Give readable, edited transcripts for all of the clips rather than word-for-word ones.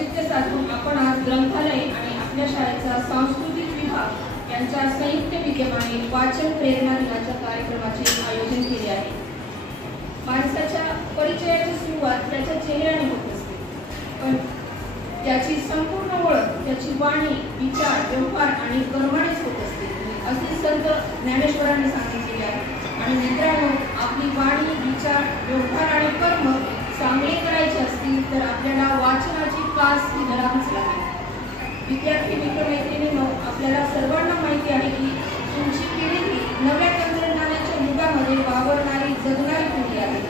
औचित्य साधून आपण आज ग्रंथालय आणि आपल्या शाळेचा सांस्कृतिक विभाग यांच्या संयुक्त विद्यमाने वाचन प्रेरणा दिनाच्या कार्यक्रमाचे आयोजन केले आहे। माणसाच्या परिचयाची सुरुवात त्याच्या चेहऱ्याने होत असते, पण त्याची संपूर्ण ओळख त्याची वाणी, विचार, व्यवहार आणि कर्मानेच होत असते, असे संत ज्ञानेश्वरांनी सांगितले आहे। आणि मित्रांनो, आपली वाणी, विचार, व्यवहार आणि कर्म चांगले करायचे असतील तर आपल्याला वाचनाची कास ही धरावीच लागेल। विद्यार्थी मित्रमैत्रिणींनो, आपल्याला सर्वांना माहिती आहे की तुमची पिढी ही नव्या तंत्रज्ञानाच्या युगामध्ये वावरणारी, जगणारी पिढी आहे।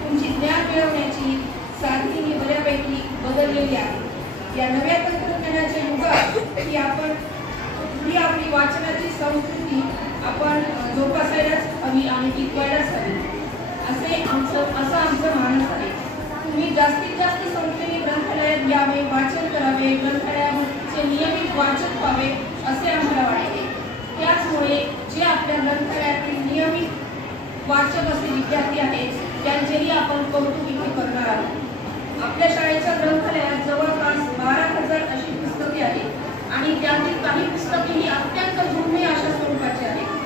तुमची ज्ञान मिळवण्याची साधने ही बऱ्यापैकी बदललेली आहे। या नव्या तंत्रज्ञानाच्या युगात ही आपली वाचनाची संस्कृती आपण जोपासायलाच हवी आणि टिकवायलाच हवी, असं आमचं मानस आहे। तुम्ही जास्तीत जास्त संख्येने ग्रंथालयात यावे, वाचन करावे, ग्रंथालयाचे नियमित वाचक व्हावे असे आम्हाला वाटते। त्याचमुळे जे आपल्या ग्रंथालयातील नियमित वाचक असे विद्यार्थी आहेत त्यांचेही आपण कौतुक इथे करणार आहोत। आपल्या शाळेच्या ग्रंथालयात जवळपास 12,000 अशी पुस्तके आहेत आणि त्यातील काही पुस्तके ही अत्यंत दुर्मिळ अशा स्वरूपाची आहेत।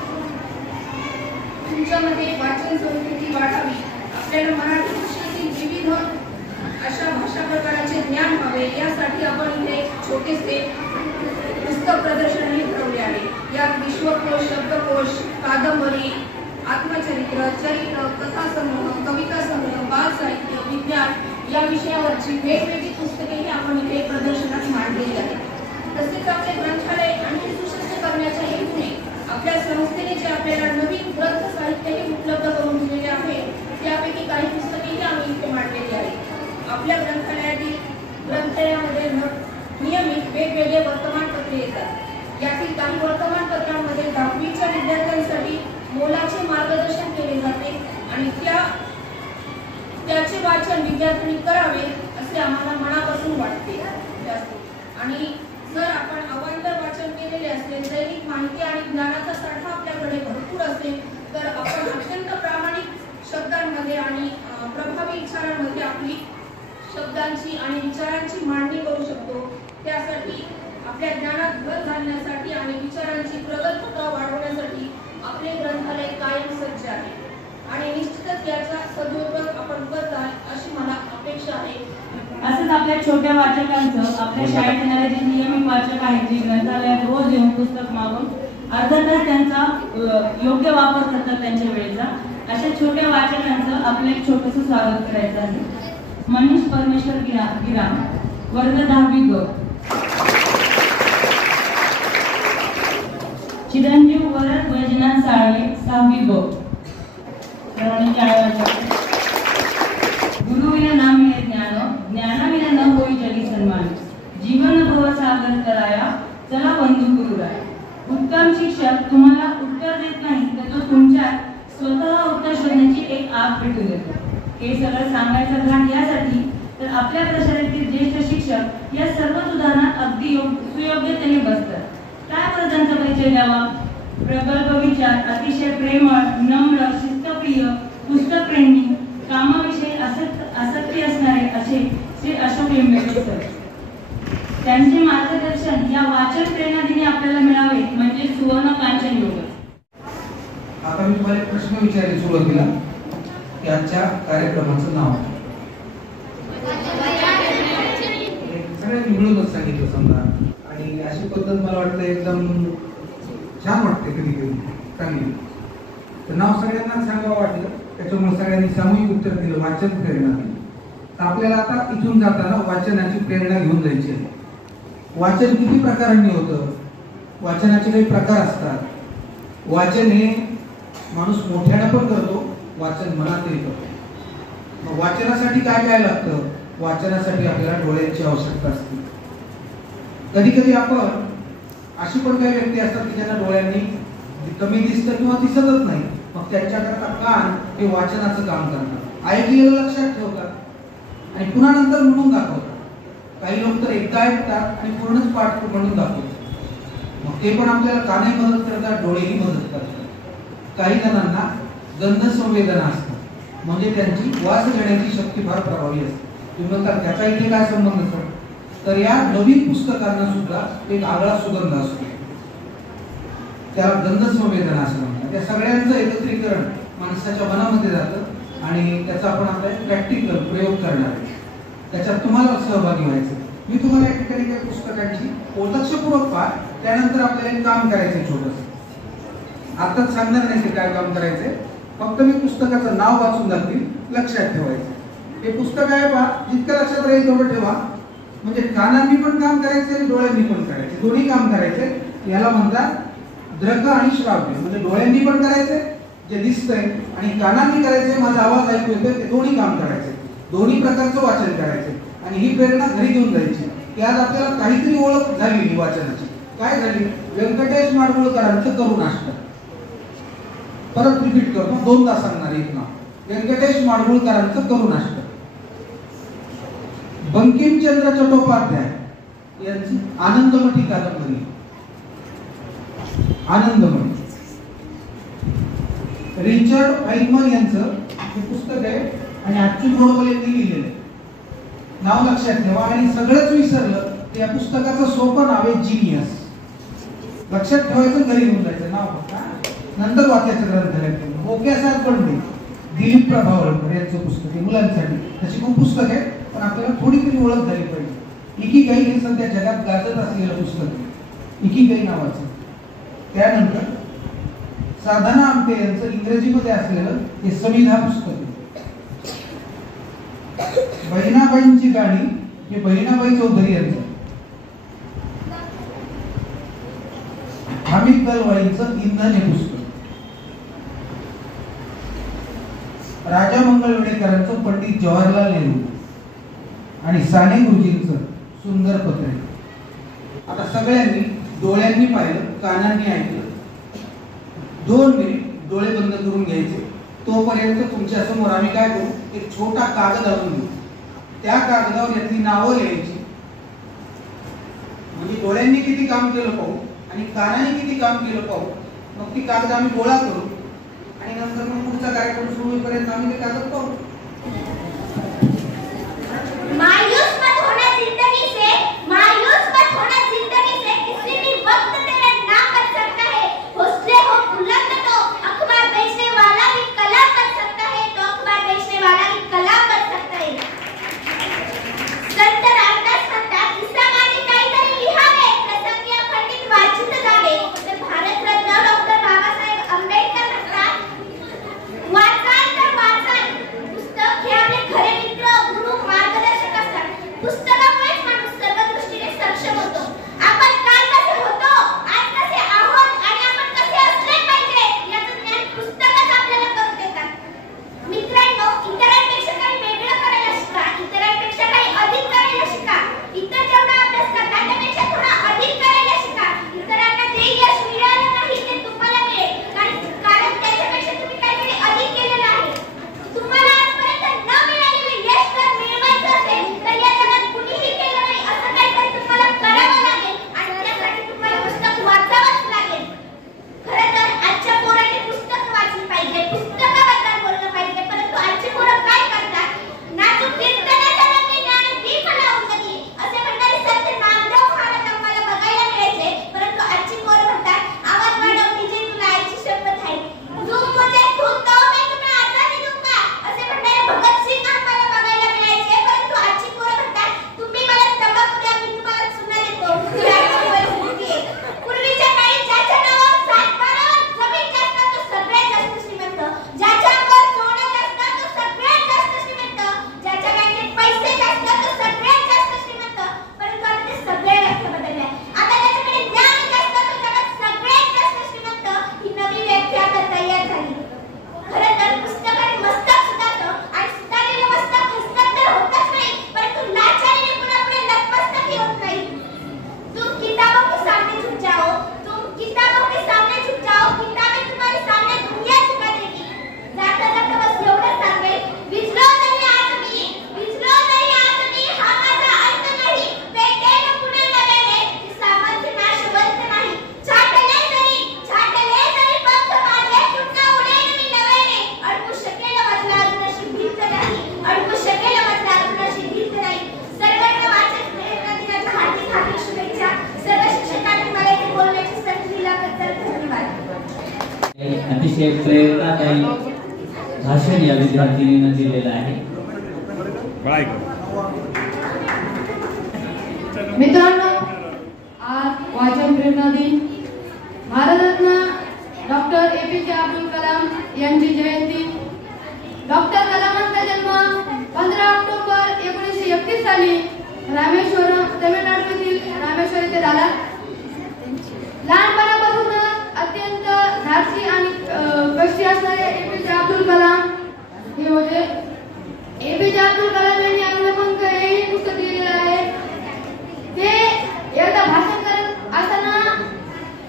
तुमच्यामध्ये वाचन संस्कृती वाढावी, आपल्याला मराठी भाषेतील विविध अशा भाषा प्रकाराचे ज्ञान व्हावे यासाठी आपण इथे छोटेसे पुस्तक प्रदर्शनही भरवले आहे। यात विश्वकोश, शब्दकोश, कादंबरी, आत्मचरित्र, चरित्र, कथासंग्रह, कविता संग्रह, बाल साहित्य, विज्ञान या विषयावरची वेगवेगळी पुस्तकेही आपण इथे प्रदर्शनात मांडलेली आहेत। तसेच आपले ग्रंथालय आणखी सुसज्ज करण्याच्या हेतूने आपल्या संस्थेने जे आपल्याला नवीन ग्रंथ साहित्यही उपलब्ध करून दिलेले आहे त्यापैकी काही पुस्तकेही आम्ही इथे मांडलेली आहेत। आपल्या ग्रंथालयामध्ये नियमित वेगवेगळे वर्तमानपत्रे येतात। यातील काही वर्तमानपत्रांमध्ये 10वीच्या विद्यार्थ्यांसाठी मोलाचे मार्गदर्शन केले जाते आणि त्याचे वाचन विद्यार्थ्यांनी करावे असे आम्हाला मनापासून वाटते। आणि जर आपण अवांतर वाचन केलेले असेल, दैनिक माहिती आणि ज्ञानाचा साठा आपल्याकडे भरपूर असेल तर आपण अत्यंत प्रामाणिक शब्दांमध्ये आणि प्रभावी विचारांमध्ये आपली शब्दांची आणि विचारांची मांडणी करू शकतो। त्यासाठी आपल्या ज्ञानात भर घालण्यासाठी आणि विचारांची प्रगल्भता वाढवण्यासाठी आपले ग्रंथालय कायम सज्ज आहे आणि निश्चितच याचा सदुपयोग आपण करताल अशी मला अपेक्षा आहे। असंच आपल्या छोट्या वाचकांचं आपल्या शाळेत येणारे जे नियमित वाचक आहेत जे ग्रंथालयात रोज येऊन पुस्तक मागून अर्धा तास त्यांचा योग्य वापर करतात त्यांच्या वेळेचा, अशा छोट्या वाचकांचं आपलं एक छोटंसं स्वागत करायचं आहे। मनीष परमेश्वर गिराम, वर्ग 10वी ग। चिरंजीव वरद वैजनाथ साळवे, 6वी ब। गुरुविना नाम मिळे ज्ञान, ज्ञानाविना न होई जगी सन्मान, जीवन भवसागर कराया चला बंधू गुरुराय। उत्तम शिक्षक तुम्हाला उत्तर देत नाही तर तो तुमच्या स्वतः उत्तर शोधण्याची एक आग भेटून देतो। हे सगळं सांगायचं कारण यासाठी तर आपल्या प्रशालेतील ज्येष्ठ शिक्षक या सर्व उदाहरणात अगदी सुयोग्यतेने बसतात। काय बरं त्यांचा परिचय द्यावा? प्रगल्भ विचार, अतिशय प्रेमळ, नम्र, शिस्तप्रिय, पुस्तकप्रेमी, कामाविषयी आसक्ती असणारे असे श्री अशोक लिंबेकर सर। त्यांचे मार्गदर्शन या वाचन प्रेरणा दिनी आपल्याला मिळावे म्हणजे सुवर्ण कांचन योग। आता मी तुम्हाला एक प्रश्न विचारले सुरुवातीला की आजच्या कार्यक्रमाचं नाव सगळ्यांनी मिळूनच सांगितलं समजा, आणि अशी पद्धत मला वाटतं एकदम छान वाटते कधी कधी चांगली। तर नाव सगळ्यांना सांगावं वाटलं त्याच्यामुळे सगळ्यांनी सामूहिक उत्तर दिलं, वाचन प्रेरणा दिली। तर आपल्याला आता इथून जाताना वाचनाची प्रेरणा घेऊन जायची आहे। वाचन किती प्रकारांनी होतं, वाचनाचे काही प्रकार असतात। वाचन हे माणूस मोठ्याने पण करतो, वाचन मनातही करतो। मग वाचनासाठी काय काय लागतं? वाचनासाठी आपल्याला डोळ्यांची आवश्यकता असते। कधी कधी आपण अशी पण काही व्यक्ती असतात की ज्यांना डोळ्यांनी कमी दिसतं किंवा दिसतच नाही, मग त्यांच्याकरता कान हे वाचनाचं काम करतात, ऐकलेलं लक्षात ठेवतात आणि पुन्हा नंतर म्हणून दाखवतात। काही लोक तर एकदा ऐकतात आणि पूर्णच पाठ म्हणून दाखवतात। मग ते पण आपल्याला कानही मदत करतात, डोळेही मदत करतात। काही जणांना गंध संवेदना असतात म्हणजे त्यांची वास घेण्याची शक्ती फार प्रभावी असते। तुम्ही म्हणता त्याचा इथे काय संबंध सर? तर या नवीन पुस्तकांना सुद्धा एक आगळा सुगंध असतो, त्याला गंध संवेदना असं म्हणतात. त्या सगळ्यांचं एकत्रीकरण माणसाच्या मनामध्ये जातं आणि त्याचा आपण आता प्रॅक्टिकल प्रयोग करणार आहे. त्याच्यात तुम्हाला सहभागी व्हायचं. मी तुम्हाला या ठिकाणी काही पुस्तकांची लक्षपूर्वक पहा, त्यानंतर आपल्याला एक काम करायचं छोटंसं. आताच सांगणार नाही की काय काम करायचंय, फक्त मी पुस्तकाचं नाव वाचून दाखवीन, लक्षात ठेवायचं. हे पुस्तक आहे पहा, जितकं लक्षात राहील तेवढं ठेवा. म्हणजे कानांनी पण काम करायचं आणि डोळ्यांनी पण करायचे, दोन्ही काम करायचे. याला म्हणतात द्रक आणि श्राव्य. म्हणजे डोळ्यांनी पण करायचे जे दिसतंय आणि कानांनी करायचे माझा आवाज ऐकू येतोय, ते दोन्ही काम करायचे. दोन्ही प्रकारचं वाचन करायचे आणि ही प्रेरणा घरी घेऊन जायची की आज आपल्याला काहीतरी ओळख झाली वाचनाची. काय झाली? व्यंकटेश माडगुळकरांचं करुणाष्टक. परत रिपीट करतो, 2दा सांगणार एक नाव. व्यंकटेश माडगुळकरांचं करुणाष्टक. बंकिमचंद्र चट्टोपाध्याय यांची आनंदमठी कादंबरी, आनंदमठी. रिचर्ड आईकमन यांचं हे पुस्तक आहे आणि अच्युत गोडबोले यांनी लिहिलेलं आहे. नाव लक्षात ठेवा. आणि सगळंच विसरलं तर या पुस्तकाचं सोपं नाव आहे जीनियस. लक्षात ठेवायचं, घरी घेऊन जायचं नाव फक्त, नंतर वाचायचं ग्रंथालयात. मोक्यासार पंडित, दिलीप प्रभावळकर यांचं पुस्तक आहे मुलांसाठी. त्याची खूप पुस्तक आहे पण आपल्याला थोडी तरी ओळख झाली पाहिजे. इकिगाई हे सध्या जगात गाजत असलेलं पुस्तक आहे, इकिगाई नावाचं. त्यानंतर साधना आमटे यांचं इंग्रजीमध्ये असलेलं हे समिधा पुस्तक आहे. बहिणाबाईंची गाणी हे बहिणाबाई चौधरी यांचं. हामिद दलवाईंचं इंधन हे पुस्तक. राजा मंगळवेडेकरांचं पंडित जवाहरलाल नेहरू आणि साने गुरुजींचं सुंदर पत्र. आता सगळ्यांनी डोळ्यांनी पाहिलं, कानांनी ऐकलं. 2 मिनिट डोळे बंद करून घ्यायचे. तोपर्यंत तुमच्या समोर आम्ही काय करू, एक छोटा कागद आणून देऊ. त्या कागदावर यातली नावं लिहायची. म्हणजे डोळ्यांनी किती काम केलं पाहू आणि कानाने किती काम केलं पाहू. मग ती कागद आम्ही गोळा करू आणि नंतर मग पुढचा कार्यक्रम सुरू होईपर्यंत आम्ही ते कागद पाहू. मायूस मत होना जिंदगी से, मायूस मत होना जिंदगी से, किसी भी वक्त तेरा नाम बन सकता है. हौसले हो बुलंद तो अखबार बेचने वाला भी कलम बन सकता है, तो अखबार बेचने वाला भी कलम बन सकता है. संत रामदास म्हणतात की समानी काहीतरी लिहावे, प्रसंगी अखंडित वाचित जावे. तर भारतरत्न डॉक्टर बाबासाहेब आंबेडकर म्हणतात वाचाल तर वाचाल. पुस्तक हे आपले खरे मित्र, गुरु, मार्गदर्शक असतात. अतिशय प्रेरणादायी भाषण या विद्यार्थिनीनं दिलेलं आहे. मित्रांनो, आज वाचन प्रेरणा दिन, भारतरत्न डॉक्टर APJ अब्दुल कलाम यांची जयंती. डॉक्टर कलामांचा जन्म 15 ऑक्टोबर 1931 साली रामेश्वरम, तामिळनाडू येथील रामेश्वर येथे झाला. लहानपणापासूनच अत्यंत धाडसी आणि कष्टी असणारे APJ अब्दुल कलाम हे होते. APJ अब्दुल कलाम यांनी अग्निपंख हे पुस्तक लिहिलेलं आहे. ते एकदा भाषण करत असताना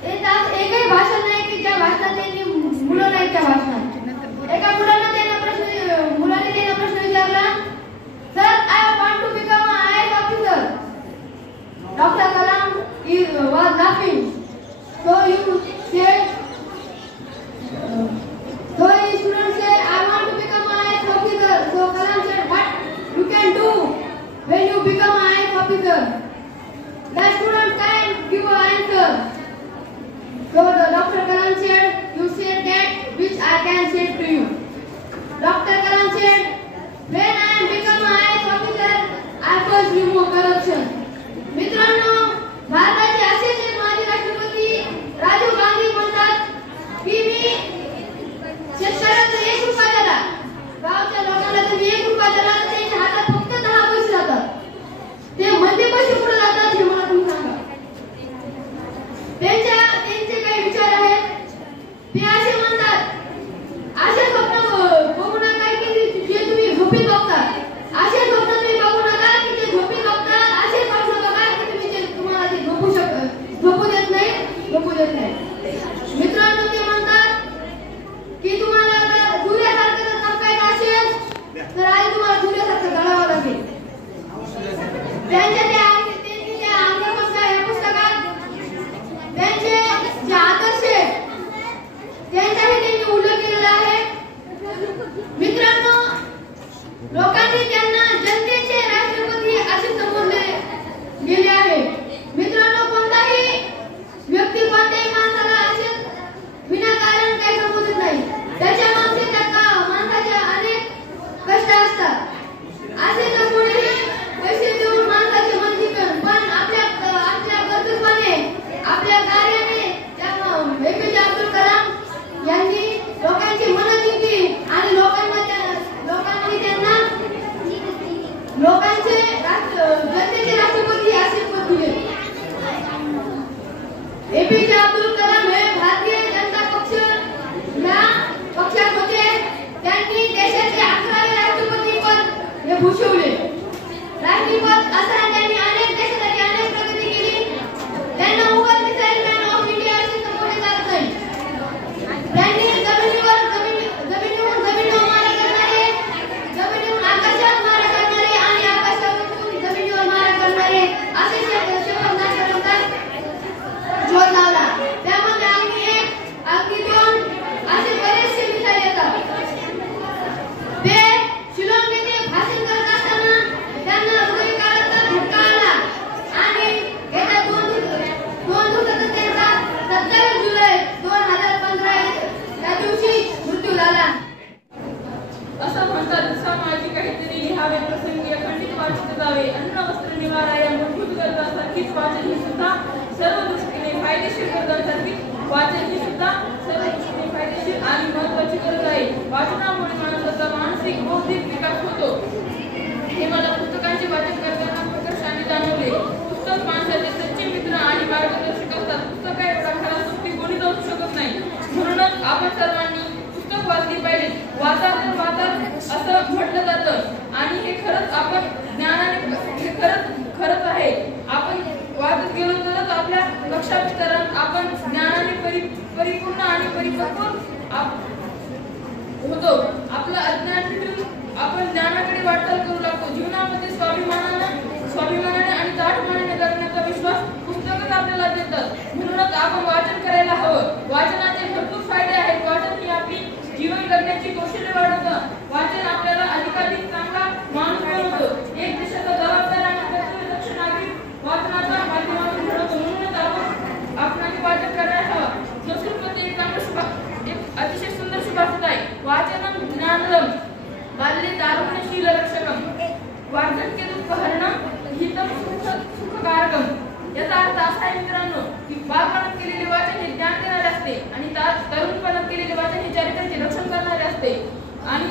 एकही भाषण नाही की ज्या भाषणात त्यांनी मुलं नाही त्या भाषणात एका मुलाने त्यांना प्रश्न विचारला, sir, I want to become IAS officer. Doctor Kalam was laughing. So you said, so his student said, I want to become IAS officer. So Kalam said, what you can do when you become IAS officer? The student can give an answer. So the Dr. Kalam said, you said that which I can say to you. Dr. Kalam said, when I become IAS officer, I first remove corruption. मित्रांनो, भारताचे असेच एक माजी राष्ट्रपती राजीव गांधी म्हणतात की मी शेतकऱ्याला 1 रुपया दिला, गावच्या लोकांना जर 1 रुपया दिला तर त्यांच्या हातात फक्त 10 पैसे जातात. ते मध्ये पैसे कुठे जातात हे मला तुम्ही सांगा. त्यांचे काही विचार आहेत. ते असे म्हणतात, असे स्वप्न बघू नका की जे तुम्ही झोपीत बघता. असे स्वप्न तुम्ही बघू नका की जे झोपीत बघतात. असे स्वप्न बघा की तुम्ही जे तुम्हाला ते झोपू देत नाही. मित्रांनो, ते म्हणतात की तुम्हाला जर सूर्यासारखं जर चमकायचं असेल तर आधी तुम्हाला सूर्यासारखं जळावं लागेल. त्यांच्या त्या अंगपंख या पुस्तकात त्यांचे जे आदर्श आहेत त्यांचाही त्यांनी उल्लेख केलेला आहे. मित्रांनो, लोकांनी त्यांना जनतेचे राष्ट्रपती असे संबोधले गेले आहे. मित्रांनो, कोणताही व्यक्ती कोणत्याही माणसाला असे विनाकारण काही संबोधित नाही. त्याच्या मागचे माणसाच्या अनेक कष्ट असतात. असे तर कोणीही पैसे देऊन माणसाचे मन जिंकन, पण आपल्या कर्तृत्वाने, आपल्या कार्याने APJ अब्दुल कलाम यांनी लोकांची मनं जिंकली आणि लोकांनी त्यांना जनतेचे राष्ट्रपती असे पद दिले. APJ अब्दुल कलाम हे भारतीय जनता पक्ष या पक्षात होते. त्यांनी देशाचे 11वे राष्ट्रपती पद हे भूषवले. राष्ट्रपती असताना त्यांनी अनेक देशासाठी अनेक प्रगती केली. त्यांना Mughal missile man of India असे संबोधले जात नाही. त्यांनी जमिनीवर मारा करणारे, जमिनीवरून आकाशात मारा करणारे आणि आकाशावरून जमिनीवर मारा करणारे असे शपथनाट्यानंतर शोध लावला. त्यामध्ये अग्नी 1, अग्नी 2 असे बरेचसे मिसाईल येतात. ते शिलाँग येथे भाषण करत असताना त्यांना हृदयविकाराचा झटका आला आणि येत्या 2 दिवसातच त्यांचा 27 जुलै 2015 या दिवशी मृत्यू झाला. असं म्हणतात, समाजी काहीतरी लिहावे, प्रसंगी अखंडित वाचत जावे. अन्न, वस्त्र, निवारा या मूलभूत गरजांसारखीच वाचन ही सुद्धा सर्व दृष्टीने फायदेशीर गरजांसारखी वाचन ही सुद्धा सर्व दृष्टीने फायदेशीर आणि महत्त्वाची गरज आहे. वाचनामुळे माणसाचा मानसिक बौद्धिक विकास होतो. हे मला पुस्तकांचे वाचन करताना प्रकर्षाने जाणवले. पुस्तक माणसाचे सच्चे मित्र आणि मार्गदर्शक असतात. पुस्तक एवढा खरा सुट्टी कोणी जाऊ शकत नाही. म्हणूनच आपण सर्वांनी पुस्तक वाचली पाहिजे. वाचा तर वाचा असं म्हटलं जातं आणि हे खरंच आपण ज्ञानाने हे खरंच आहे. आपण वाचत गेलो तरच आपल्या कक्षाभितरात आपण ज्ञानाने परिपूर्ण आणि परिपक्व होतो. आपलं अज्ञान मिटून आपण ज्ञानाकडे वाटचाल करू लागतो. जीवनामध्ये स्वाभिमानाने आणि ताठमानेने जगण्याचा विश्वास पुस्तकच आपल्याला देतात. म्हणूनच आपण वाचन करायला हवं. वाचनाचे भरपूर फायदे आहेत. वाचन ही आपली जीवन जगण्याची कौशल्य वाढवतं. वाचन आपल्याला अधिकाधिक चांगला माणूस बनवतो. एक देशाचा जबाबदार आणि कर्तव्यदक्ष नागरिक वाचनाच्या माध्यमातून घडवतो. म्हणूनच आपण वाचन करायला हवं. संस्कृत एक वार्धक्य दुःख हरणं हितम सुखकारकम. याचा अर्थ असा आहे मित्रांनो की बालपणात केलेले वाचन हे ज्ञान देणारे असते आणि तरुणपणात केलेले वाचन हे चारित्र्याचे रक्षण करणारे असते आणि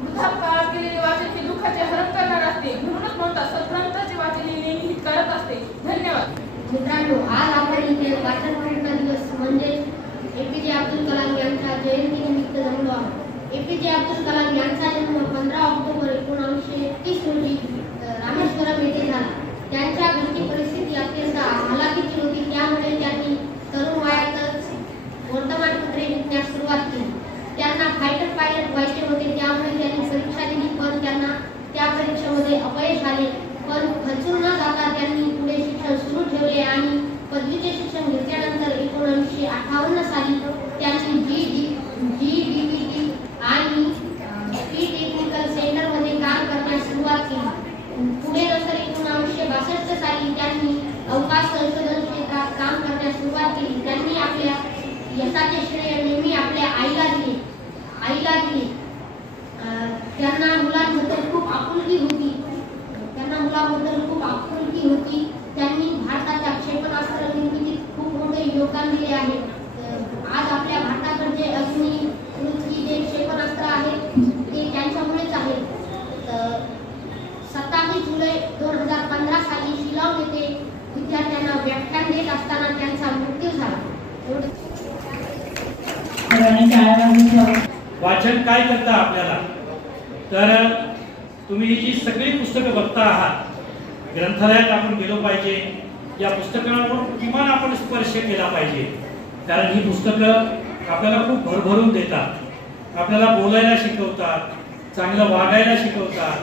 वृद्धापकाळात केलेले वाचन हे दुःखाचे हरण करणारे असते. म्हणूनच म्हणतात सद्ग्रंथाचे वाचन हे नेहमी हितकारक असते. धन्यवाद. मित्रांनो, आज आपण इथे वाचन प्रेरणा दिवस म्हणजे एपीजे अब्दुल कलाम यांच्या जयंतीनिमित्त जमलो आहोत. एपीजे अब्दुल कलाम यांचा जन्म 15 ऑक्टोबर 1931 रोजी रामेश्वरम येथे झाला. त्यांच्या घरची परिस्थिती अत्यंत हलाखीची होती. त्यामुळे त्यांनी तरुण वयातच वर्तमानपत्रे विकण्यास सुरुवात केली. त्यांना फायटर पायलट व्हायचे होते. त्यामुळे त्यांनी परीक्षा दिली, पण त्यांना त्या परीक्षेमध्ये अपयश आले. पण खचून न जाता त्यांनी पुढे शिक्षण सुरू ठेवले आणि पदवीचे शिक्षण घेतल्यानंतर 1958 साली त्यांनी GDVT आणि टी टेक्निकल सेंटरमध्ये काम करण्यास सुरुवात केली. पुढे नंतर 1962 साली त्यांनी अवकाश संशोधन क्षेत्रात काम करण्यास सुरुवात केली. त्यांनी आपल्या यशाचे श्रेय नेहमी आपल्या आईला दिले. त्यांना मुलांबद्दल खूप आपुलकी होती. त्यांनी भारताच्या क्षेपणास्त्र निर्मितीत खूप मोठे योगदान दिले आहे. आज आपल्या भारताकडचे अग्नी जे क्षेपणास्त्र आहेत ते त्यांच्यामुळेच आहेत. 27 जुलै 2015 साली शिलाँग येथे विद्यार्थ्यांना व्याख्यान देत असताना त्यांचा मृत्यू झाला. वाचन काय करतं आपल्याला, तर तुम्ही जी सगळी पुस्तकं बघता आहात, ग्रंथालयात आपण गेलो पाहिजे. या पुस्तकांवर किमान आपण स्पर्श केला पाहिजे, कारण ही पुस्तकं आपल्याला खूप भरभरून देतात. आपल्याला बोलायला शिकवतात, चांगलं वागायला शिकवतात,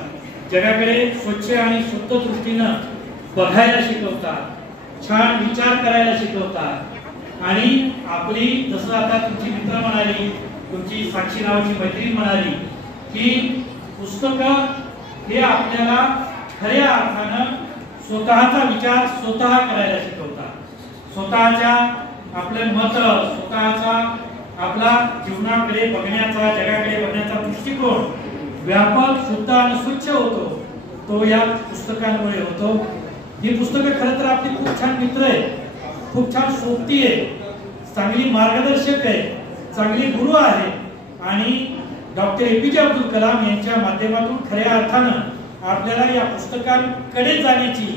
जगाकडे स्वच्छ आणि शुद्ध दृष्टीनं बघायला शिकवतात, छान विचार करायला शिकवतात. आणि आपली जसं आता तुमची मित्र म्हणाली, तुमची साक्षी नावाची मैत्रीण म्हणाली की पुस्तकं हे आपल्याला खऱ्या अर्थानं स्वतःचा विचार स्वतः करायला शिकवतात. स्वतःच्या आपले मत, स्वतःचा आपला जीवनाकडे बघण्याचा, जगाकडे बघण्याचा दृष्टिकोन व्यापक, शुद्ध आणि स्वच्छ होतो. तो या पुस्तकांमुळे होतो. ही पुस्तकं खरं तर आपली खूप छान मित्र आहे, खूप छान सोबती आहे, चांगली मार्गदर्शक आहे, चांगली गुरु आहे. आणि डॉक्टर APJ अब्दुल कलाम यांच्या माध्यमातून खऱ्या अर्थानं आपल्याला या पुस्तकांकडे जाण्याची,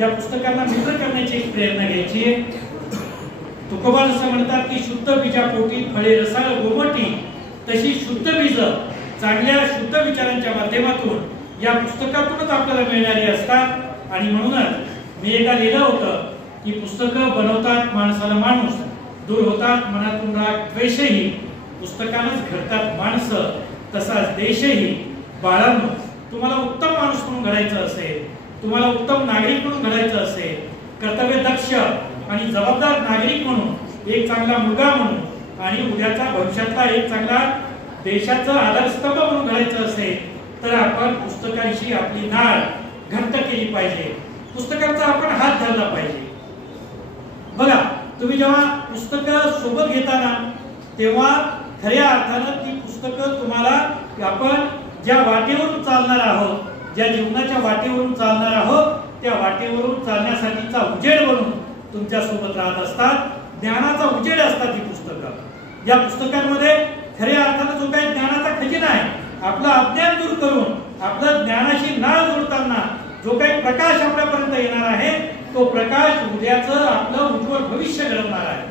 या पुस्तकांना मित्र करण्याची एक प्रेरणा घ्यायची आहे. तुकोबा जसं म्हणतात की शुद्ध बीजापोटी फळे रसाळ गोमटी, तशी शुद्ध बीज चांगल्या शुद्ध विचारांच्या माध्यमातून या पुस्तकातूनच आपल्याला मिळणारी असतात. आणि म्हणूनच मी एकदा लिहिलं होतं की पुस्तकं बनवतात माणसाला माणूस, दूर होतात मनातून राग द्वेषही, पुस्तकानंच घडतात माणसं, तसाच देशही. बाळांनो, तुम्हाला उत्तम माणूस म्हणून घडायचं असेल, तुम्हाला उत्तम नागरिक म्हणून घडायचं असेल, कर्तव्यदक्ष आणि जबाबदार नागरिक म्हणून, एक चांगला मुलगा म्हणून आणि उद्याचा भविष्यातला एक चांगला देशाचा आधारस्तंभ म्हणून घडायचं असेल, तर आपण पुस्तकांशी आपली नाळ घट्ट केली पाहिजे. पुस्तकांचा आपण हात धरला पाहिजे. बघा, तुम्ही जेव्हा पुस्तकं सोबत घेताना तेव्हा खऱ्या अर्थानं ती पुस्तकं तुम्हाला, आपण ज्या वाटेवरून चालणार आहोत, ज्या जीवनाच्या वाटेवरून चालणार आहोत, त्या वाटेवरून चालण्यासाठीचा उजेड म्हणून तुमच्या सोबत राहत असतात. ज्ञानाचा उजेड असतात ही पुस्तकं. या पुस्तकांमध्ये खऱ्या अर्थानं जो काही ज्ञानाचा खजिना आहे, आपलं अज्ञान दूर करून आपलं ज्ञानाशी नाळ जोडताना जो काही प्रकाश आपल्यापर्यंत येणार आहे, तो प्रकाश उद्याचं आपलं उज्ज्वल भविष्य घडवणार आहे.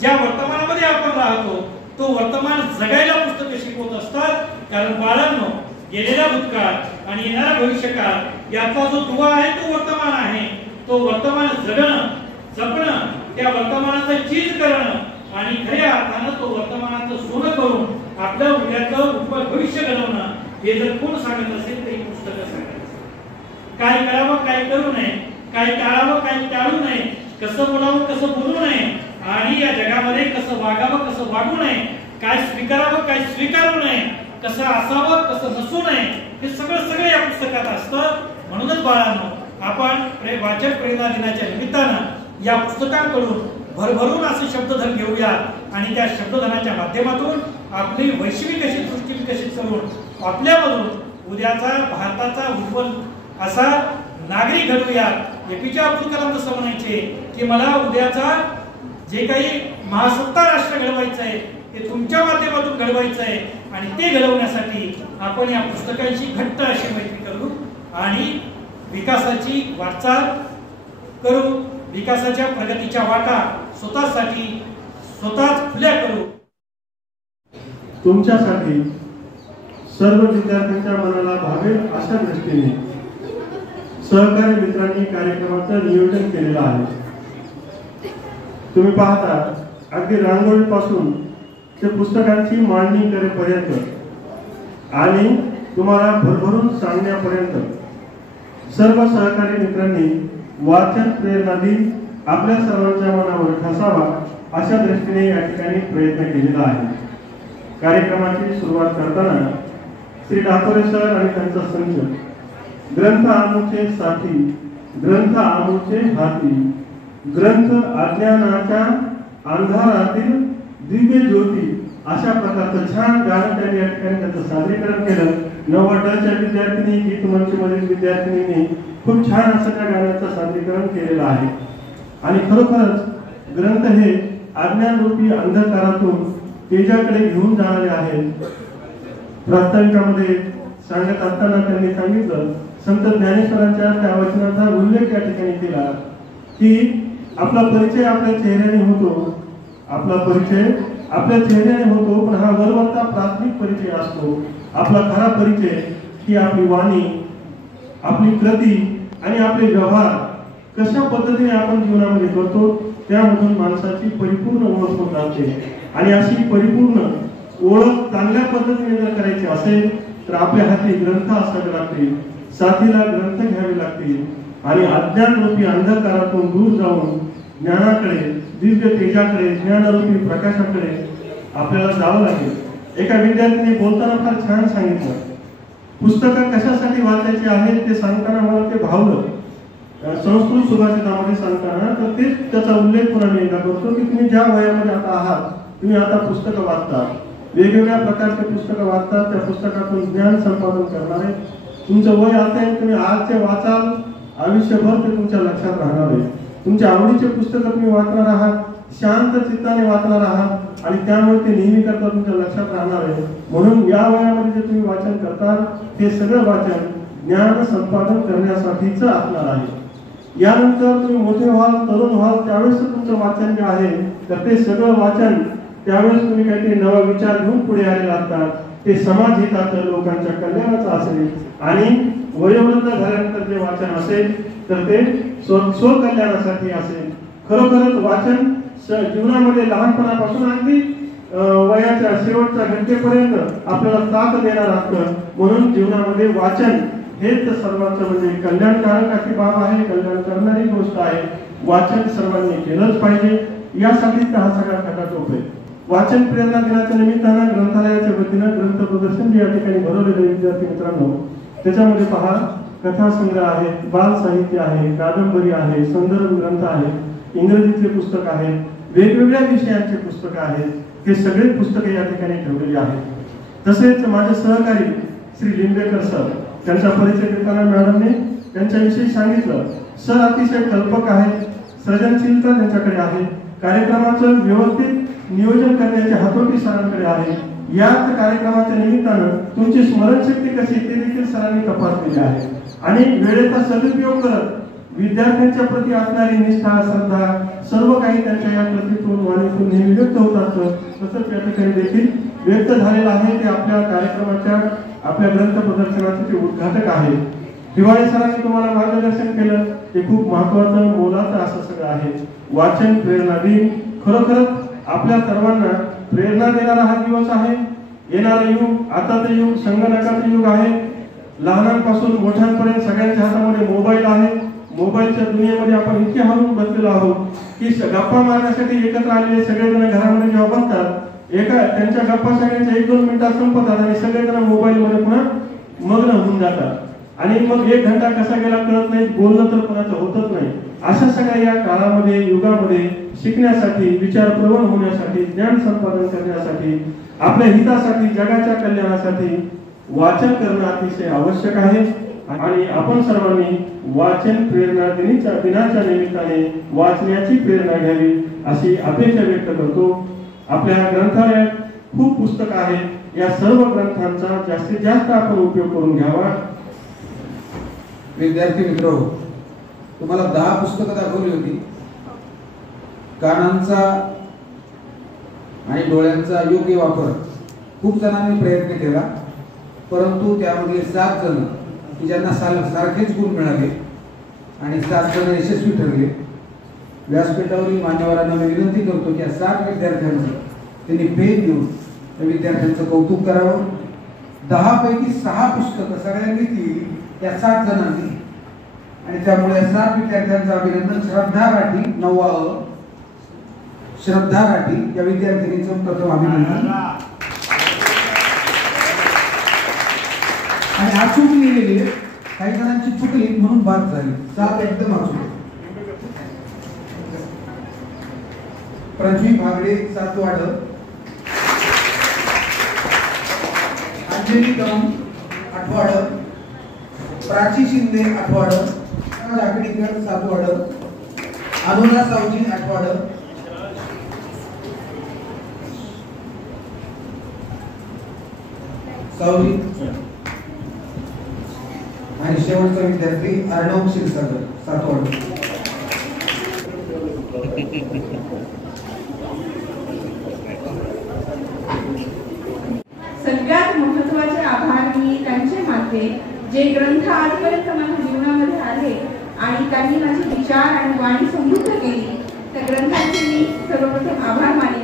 ज्या वर्तमानामध्ये आपण राहतो तो वर्तमान जगायला पुस्तकं शिकवत असतात. कारण बाळांनो, गेलेला भूतकाळ आणि येणारा भविष्यकाळ याचा जो दुवा आहे तो वर्तमान आहे. तो वर्तमान जगणं, जपणं, त्या वर्तमानाचं चीज करणं आणि खऱ्या अर्थानं तो वर्तमानाचं सोनं करून आपलं उद्याचं उज्ज्वल भविष्य घडवणं, हे जर कोण सांगत असेल तर ही पुस्तकं सांगत. काय करावं, काय करू नये, काय टाळावं, काय टाळू नये, कसं बोलावं, कसं बोलू नये, आणि या जगामध्ये कसं वागावं, कसं वागू नये, काय स्वीकारावं, काय स्वीकारू नये, कसं असावं, कसं नसू नये, हे सगळं या पुस्तकात असतं. म्हणूनच बाळांनो, आपण वाचन प्रेरणा दिनाच्या निमित्तानं या पुस्तकांकडून भरभरून असे शब्दधन घेऊया आणि त्या शब्दधनाच्या माध्यमातून आपली वैश्विक अशी दृष्टी विकसित करून आपल्यामधून उद्याचा भारताचा उज्ज्वल असा नागरिक घडवूया. APJ अब्दुल कलाम जसं म्हणायचे की मला उद्याचा जे काही महासत्ता राष्ट्र घडवायचं आहे ते तुमच्या माध्यमातून घडवायचं आहे आणि ते घडवण्यासाठी आपण या पुस्तकांची घट्ट अशी मैत्री करू आणि विकासाची वाटचाल करू. विकासाच्या प्रगतीच्या वाटा स्वतःच खुल्या करू. तुमच्यासाठी सर्व विद्यार्थ्यांच्या मनाला भावेल अशा दृष्टीने सहकारी मित्रांनी कार्यक्रमाचं नियोजन केलेलं आहे. तुम्ही पाहता अगदी रांगोळीपासून ते पुस्तकांची मांडणी करेपर्यंत आणि तुम्हाला भरभरून सांगण्यापर्यंत सर्व सहकारी मित्रांनी वाचन प्रेरणा दिन आपल्या सर्वांच्या मनावर ठसावा अशा दृष्टीने या ठिकाणी प्रयत्न केलेला आहे. कार्यक्रमाची सुरुवात करताना श्री डाकोरे सर आणि त्यांचा संघ ग्रंथ आमूचे साथी, ग्रंथ आमूचे हाती, ग्रंथ अज्ञानाच्या अंधारातील दिव्य ज्योती अशा प्रकारचं छान गाणं त्यांनी या ठिकाणी त्याचं सादरीकरण केलं. 90च्या विद्यार्थिनी गीत मंचमधील विद्यार्थिनींनी खूप छान असं त्या गाण्याचं सादरीकरण केलेलं आहे. आणि खरोखरच ग्रंथ हे अज्ञानरूपी अंधकारातून तेजाकडे घेऊन जाणारे आहेत. प्रास्ताविकामध्ये सांगत असताना त्यांनी सांगितलं, संत ज्ञानेश्वरांच्या त्या वचनाचा उल्लेख या ठिकाणी केला की आपला परिचय आपल्या चेहऱ्याने होतो, आपला परिचय आपल्या चेहऱ्याने होतो, पण हा वरवरचा प्राथमिक परिचय असतो. आपला खरा परिचय ही आपली वाणी, आपली कृती आणि आपले व्यवहार कशा पद्धतीने आपण जीवनामध्ये करतो त्यामधून माणसाची परिपूर्ण ओळख होत असते. आणि अशी परिपूर्ण ओळख चांगल्या पद्धतीने जर करायची असेल तर आपल्या हाती ग्रंथ असावे लागतील, साथीला ग्रंथ घ्यावे लागतील आणि अज्ञानरूपी अंधकारातून दूर जाऊन ज्ञानाकडे, दिव्य तेजाकडे, ज्ञानरूपी प्रकाशाकडे आपल्याला जावं लागेल. एका विद्यार्थ्याने बोलताना फार छान सांगितलं, पुस्तकं कशासाठी वाचायची आहेत ते सांगताना मला ते भावलं. संस्कृत सुभाषितामध्ये सांगताना तर तेच त्याचा उल्लेख पुन्हा मी एकदा करतो की तुम्ही ज्या वयामध्ये आता आहात, तुम्ही आता पुस्तकं वाचता, वेगवेगळ्या प्रकारचे पुस्तकं वाचतात, त्या पुस्तकातून ज्ञान संपादन करणारे तुमचं वय असेल, तुम्ही आजचे वाचाल, आयुष्यभर ते तुमच्या लक्षात राहणार आहे. तुमच्या आवडीचे पुस्तकं तुम्ही वाचणार आहात, शांत चित्ताने वाचणार आहात आणि त्यामुळे ते नेहमी करता तुमच्या लक्षात राहणार आहे. म्हणून या वयामध्ये जे तुम्ही वाचन करता ते सगळं वाचन ज्ञान संपादन करण्यासाठीच असणार आहे. यानंतर तुम्ही मोठे व्हाल, तरुण व्हाल, त्यावेळेस तुमचं वाचन जे आहे तर ते सगळं वाचन त्यावेळेस तुम्ही काहीतरी नवा विचार घेऊन पुढे आलेला असतात. ते समाज हिताचं, लोकांच्या कल्याणाचं असेल आणि वयोवृद्ध झाल्यानंतर जे वाचन असेल तर ते स्वकल्याणासाठी असेल. खरोखरच वाचन जीवनामध्ये लहानपणापासून अगदी वयाच्या शेवटच्या घंटेपर्यंत आपल्याला साथ देणार असतं. म्हणून जीवनामध्ये वाचन हेच सर्वांचं म्हणजे कल्याणकारक अशी बाब आहे, कल्याण करणारी गोष्ट आहे. वाचन सर्वांनी केलंच पाहिजे, यासाठी हा सगळा खटाटोप आहे. वाचन प्रेरणा दिनाच्या निमित्तानं ग्रंथालयाच्या वतीनं ग्रंथ प्रदर्शन जे या ठिकाणी भरवलेले विद्यार्थी मित्रांनो, त्याच्यामध्ये पहा कथा संग्रह आहे, बाल साहित्य आहे, कादंबरी आहे, संदर्भ ग्रंथ आहे, इंग्रजीचे पुस्तक आहे, वेगवेगळ्या विषयांचे पुस्तक आहेत. हे सगळे पुस्तके या ठिकाणी ठेवलेली आहेत. तसेच माझे सहकारी श्री लिंबेकर सर, त्यांचा परिचय देताना मॅडमने त्यांच्याविषयी सांगितलं. सर अतिशय कल्पक आहेत, सृजनशीलता त्यांच्याकडे आहे, कार्यक्रमाचं व्यवस्थित नियोजन करण्याची हातोटी सरांकडे आहे. याच कार्यक्रमाच्या निमित्तानं तुमची स्मरणशक्ती कशी ते देखील सरांनी तपासलेली आहे आणि वेळेचा सदुपयोग करत विद्यार्थ्यांच्या प्रती असणारी निष्ठा, श्रद्धा सर्व काही त्यांच्या या कृतीतून, वाणीतून नेहमी व्यक्त होत असतं. तसंच या ठिकाणी देखील व्यक्त झालेलं आहे. ते आपल्या कार्यक्रमाच्या, आपल्या ग्रंथ प्रदर्शनाचे ते उद्घाटक आहे. दिवाळी सरांनी तुम्हाला मार्गदर्शन केलं, ते खूप महत्वाचं, मोलाचं असं सगळं आहे. वाचन प्रेरणा दिन खरोखरच आपल्या सर्वांना प्रेरणा देणारा हा दिवस आहे. येणारं युग, आताचं युग संगणकाचं युग आहे. लहानांपासून मोठ्यांपर्यंत सगळ्यांच्या हातामध्ये मोबाईल आहे. मोबाईलच्या दुनियेमध्ये आपण इतके हरवून बसलेलो आहोत की गप्पा मारण्यासाठी एकत्र आलेले सगळेजण घरामध्ये जेव्हा बसतात, त्यांच्या गप्पा सगळ्यांच्या 1-2 मिनिटात संपतात आणि सगळेजण मोबाईलमध्ये पुन्हा मग्न होऊन जातात आणि मग 1 घंटा कसा गेला कळत नाही, बोलणं तर कोणाचं होतच नाही. अशा सगळ्या या काळामध्ये, युगामध्ये शिकण्यासाठी, विचार प्रवण होण्यासाठी, ज्ञान संपादन करण्यासाठी, आपल्या हितासाठी, जगाच्या कल्याणासाठी वाचन करणं अतिशय आवश्यक आहे आणि आपण सर्वांनी वाचन प्रेरणा दिनाच्या निमित्ताने वाचण्याची प्रेरणा घ्यावी अशी अपेक्षा व्यक्त करतो. आपल्या ग्रंथालयात खूप पुस्तक आहेत. या सर्व ग्रंथांचा जास्तीत जास्त आपण उपयोग करून घ्यावा. विद्यार्थी मित्र, तुम्हाला 10 पुस्तकं दाखवली होती. कानांचा आणि डोळ्यांचा योग्य वापर खूप जणांनी प्रयत्न केला, परंतु त्यामध्ये 7 जण की ज्यांना सारखेच गुण मिळाले आणि 7 जण यशस्वी ठरले. व्यासपीठावरील मान्यवरांना मी विनंती करतो की या 7 विद्यार्थ्यांचं त्यांनी पेन देऊन त्या विद्यार्थ्यांचं कौतुक करावं. 10 पैकी 6 पुस्तकं सगळ्यांनी लिहिली त्या 7 जणांनी आणि त्यामुळे 7 विद्यार्थ्यांचं अभिनंदन. श्रद्धा राठी 9वा श्रद्धा राठी या विद्यार्थिनीचं प्रथम अभिनंदन. आणि अचूक लिहिलेली काही जणांची चुकली म्हणून बाद झाली. 7 एकदम अचूक. पृथ्वी भागडे 7वाड, अंजली दम 8वाड, प्राची शिंदे 8वाड, आकडेकर 7वाड, अनुरा सावजी 8वाड, सावजी आणि शेवटचा विद्यार्थी अर्णव क्षीरसागर 7वाड. सगळ्यात महत्त्वाचे आभार मी त्यांचे मानते जे ग्रंथ आजपर्यंत माझ्या जीवनामध्ये आले आणि त्यांनी माझे विचार आणि वाणी समृद्ध केली. त्या ग्रंथांचे मी सर्वप्रथम आभार मानते.